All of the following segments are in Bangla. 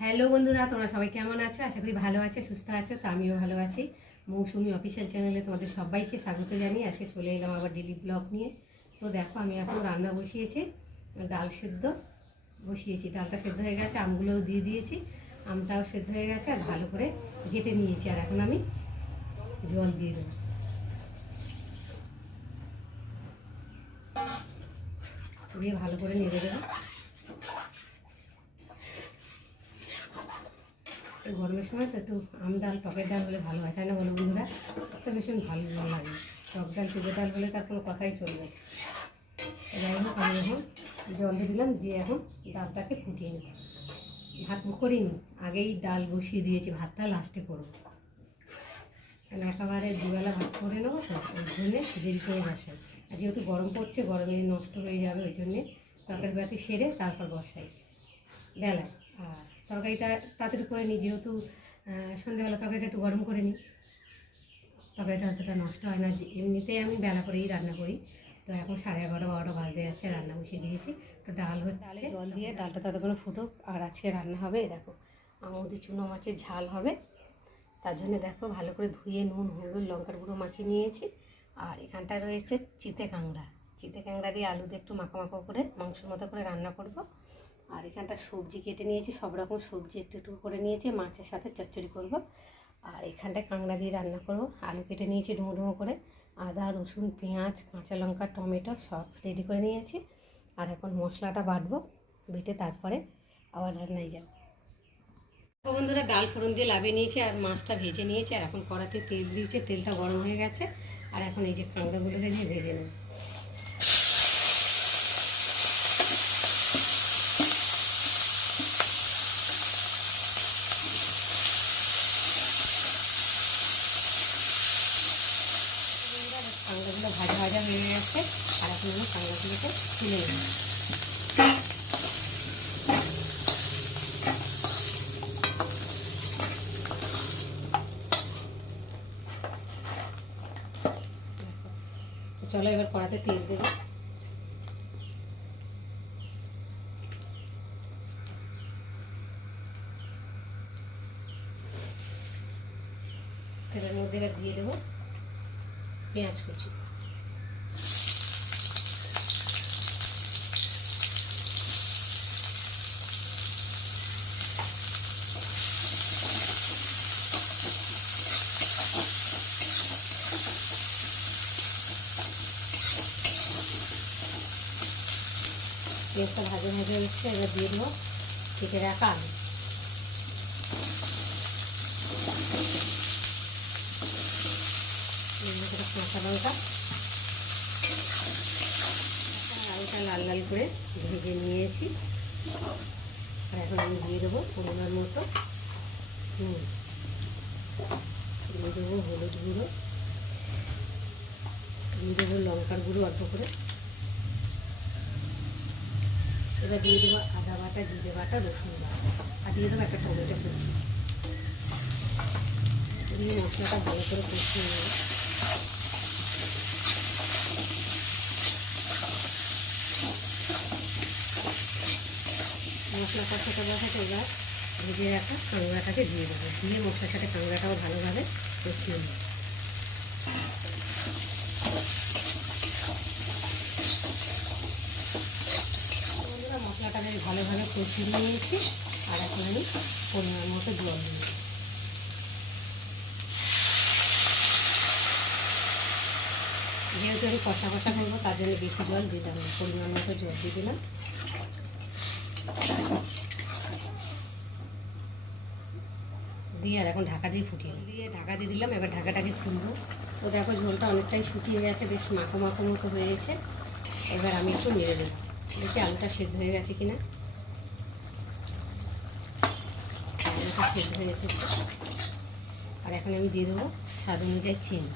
হ্যালো বন্ধুরা, তোমরা সবাই কেমন আছো? আশা করি ভালো আছো, সুস্থ আছো। তো আমিও ভালো আছি। মৌসুমি অফিসিয়াল চ্যানেলে তোমাদের সবাইকে স্বাগত জানিয়ে আজকে চলে এলাম আবার ডেলি ব্লগ নিয়ে। তো দেখো, আমি এখন রান্না বসিয়েছি, ডাল সেদ্ধ বসিয়েছি। ডালটা সেদ্ধ হয়ে গেছে, আমগুলোও দিয়ে দিয়েছি, আমটাও সেদ্ধ হয়ে গেছে আর ভালো করে ঘেটে নিয়েছি। আর এখন আমি জল দিয়ে দেবো, দিয়ে ভালো করে নেড়ে দেবো। গরমের সময় তো একটু আম ডাল, টকের ডাল হলে ভালো হয়, তাই না বলো বন্ধুরা? তো ভীষণ ভালো লাগে। টক ডাল, টুকো ডাল হলে তার কোনো কথাই চলবে। যাই হোক, আমি এখন জল দিয়ে দিলাম, দিয়ে এখন ডালটাকে ফুটিয়ে নিই। ভাত করিনি, আগেই ডাল বসিয়ে দিয়েছি, ভাতটা লাস্টে করবো। কারণ একেবারে দুবেলা ভাত করে নেবো, তো ওই জন্যে দেরি করে বসাই। আর যেহেতু গরম পড়ছে, গরমে নষ্ট হয়ে যাবে, ওই জন্যে তরকারি বাতি সেরে তারপর বসাই বেলায়। আর তরকারিটা তাড়াতাড়ি করে নিই, যেহেতু সন্ধ্যেবেলা তরকারিটা একটু গরম করে নিই, তরকারিটা অতটা নষ্ট হয় না। এমনিতেই আমি বেলা করেই রান্না করি। তো এখন 11:30 12টা বাজতে যাচ্ছে, রান্না বসিয়ে দিয়েছি। তো ডাল হচ্ছে, ডালে জল দিয়ে ডালটা ততক্ষণে ফুটুক। আর আজকে রান্না হবে দেখো, আমুদি চুনো মাছের ঝাল হবে। তার জন্য দেখো ভালো করে ধুয়ে নুন, হলুদ, লঙ্কার গুঁড়ো মাখিয়ে নিয়েছি। আর এখানটা রয়েছে চিতে কাঁকড়া। চিতে কাঁকড়া দিয়ে আলু দিয়ে একটু মাখো মাখো করে মাংসের মতো করে রান্না করব। আর এখানটা সবজি কেটে নিয়েছি, সব রকম সবজি একটু একটু করে নিয়েছি, মাছের সাথে চচ্চড়ি করব। আর এখানটায় কাঁকড়া দিয়ে রান্না করব। আলু কেটে নিয়েছি ডুমো ডুমো করে, আদা, রসুন, পেঁয়াজ, কাঁচা লঙ্কা, টমেটো সব রেডি করে নিয়েছি। আর এখন মশলাটা বাটবো, বেটে তারপরে আবার রান্নায় যাব। বন্ধুরা, ডাল ফোড়ন দিয়ে লাভিয়ে নিয়েছি আর মাছটা ভেজে নিয়েছি। আর এখন কড়াতে তেল দিয়েছে, তেলটা গরম হয়ে গেছে। আর এখন এই যে কাঁকড়াগুলোকে নিয়ে ভেজে নেব। কাঁকড়াগুলো ভাজা ভাজা হয়ে গেছে। আর এখন আমি কাঁকড়াগুলোকে তুলে নেব। চলো এবার কড়াতে তেল দেবো। তেলের মধ্যে এবার দিয়ে দেবো পেঁয়াজ কুচি। পেঁয়াজটা ভাজা ভাজা হচ্ছে, এবার দিয়ে দেবো কেটে রাখা আলু। কাঁচা লঙ্কা, আলুটা লাল লাল করে ভেজে নিয়েছি। আর এখন আমি দিয়ে দেবো পরিমাণ মতো নুন, দিয়ে দেবো হলুদ গুঁড়ো, দিয়ে দেবো লঙ্কার গুঁড়ো অল্প করে। এবার দিয়ে দেবো আদা বাটা, জিরে বাটা, রসুন বাটা, আর দিয়ে দেবো একটা টমেটো কুচি। দিয়ে মশলাটা ভালো করে কষিয়ে নেব। মশলা কষাতে বসাতে এবার ভেজে রাখা কাঁকড়াটাকে দিয়ে দেবো, দিয়ে মশলার সাথে কাঁকড়াটাও ভালোভাবে কষিয়ে নেব। মশলাটা বেশ ভালোভাবে কষিয়ে নিয়েছি। আর এখন আমি পরিমাণ মতো জল দিই। যেহেতু আমি কষা কষা করবো, তার জন্য বেশি জল দিলাম না, পরিমাণ মতো জল দিয়ে দিলাম। দিয়ে আর এখন ঢাকা দিয়ে ফুটিয়ে দিয়ে ঢাকা দিয়ে দিলাম। এবার ঢাকাটাকে খুলবো। তো দেখো ঝোলটা অনেকটাই শুকিয়ে গেছে, বেশ মাখো মাখো মতো হয়েছে। এবার আমি একটু নেড়ে দেবো, দেখি আলুটা সেদ্ধ হয়ে গেছে কিনা। আলুটা সেদ্ধ হয়ে গেছে। আর এখন আমি দিয়ে দেবো স্বাদ অনুযায়ী চিনি,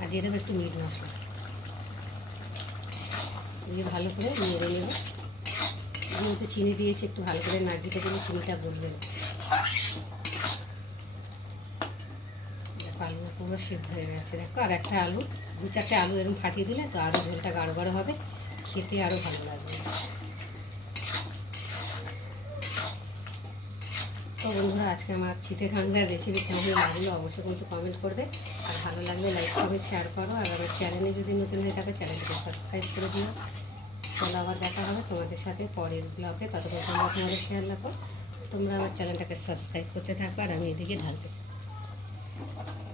আর দিয়ে দেবো একটু মিট মশলা, দিয়ে ভালো করে নেড়ে নেব। যেহেতু চিনি দিয়েছি, একটু ভালো করে নাড়িয়ে দিলে চিনিটা গলবে। দেখো আলু পুরো সেদ্ধ হয়ে গেছে। দেখো আর একটা আলু, 2-4টে আলু এরকম ফাটিয়ে দিলে তো আরও ঝোলটা গাঢ় গাঢ় হবে, খেতে আরও ভালো লাগবে। বন্ধুরা, আজকে আমার চিতে কাঁকড়ার রেসিপি কেমন লাগলো অবশ্যই কিন্তু কমেন্ট করবে। আর ভালো লাগলে লাইক করবে, শেয়ার করো। আর আমার চ্যানেলে যদি নতুন হয়ে থাকে চ্যানেলটিকে সাবস্ক্রাইব করে দিও। চলো আবার দেখা হবে তোমাদের সাথে পরের ব্লগে। ততক্ষণ তোমরা তোমাদের খেয়াল রাখো, তোমরা আমার চ্যানেলটাকে সাবস্ক্রাইব করতে থাকো আর আমি এদিকে ঢালতে থাকবো।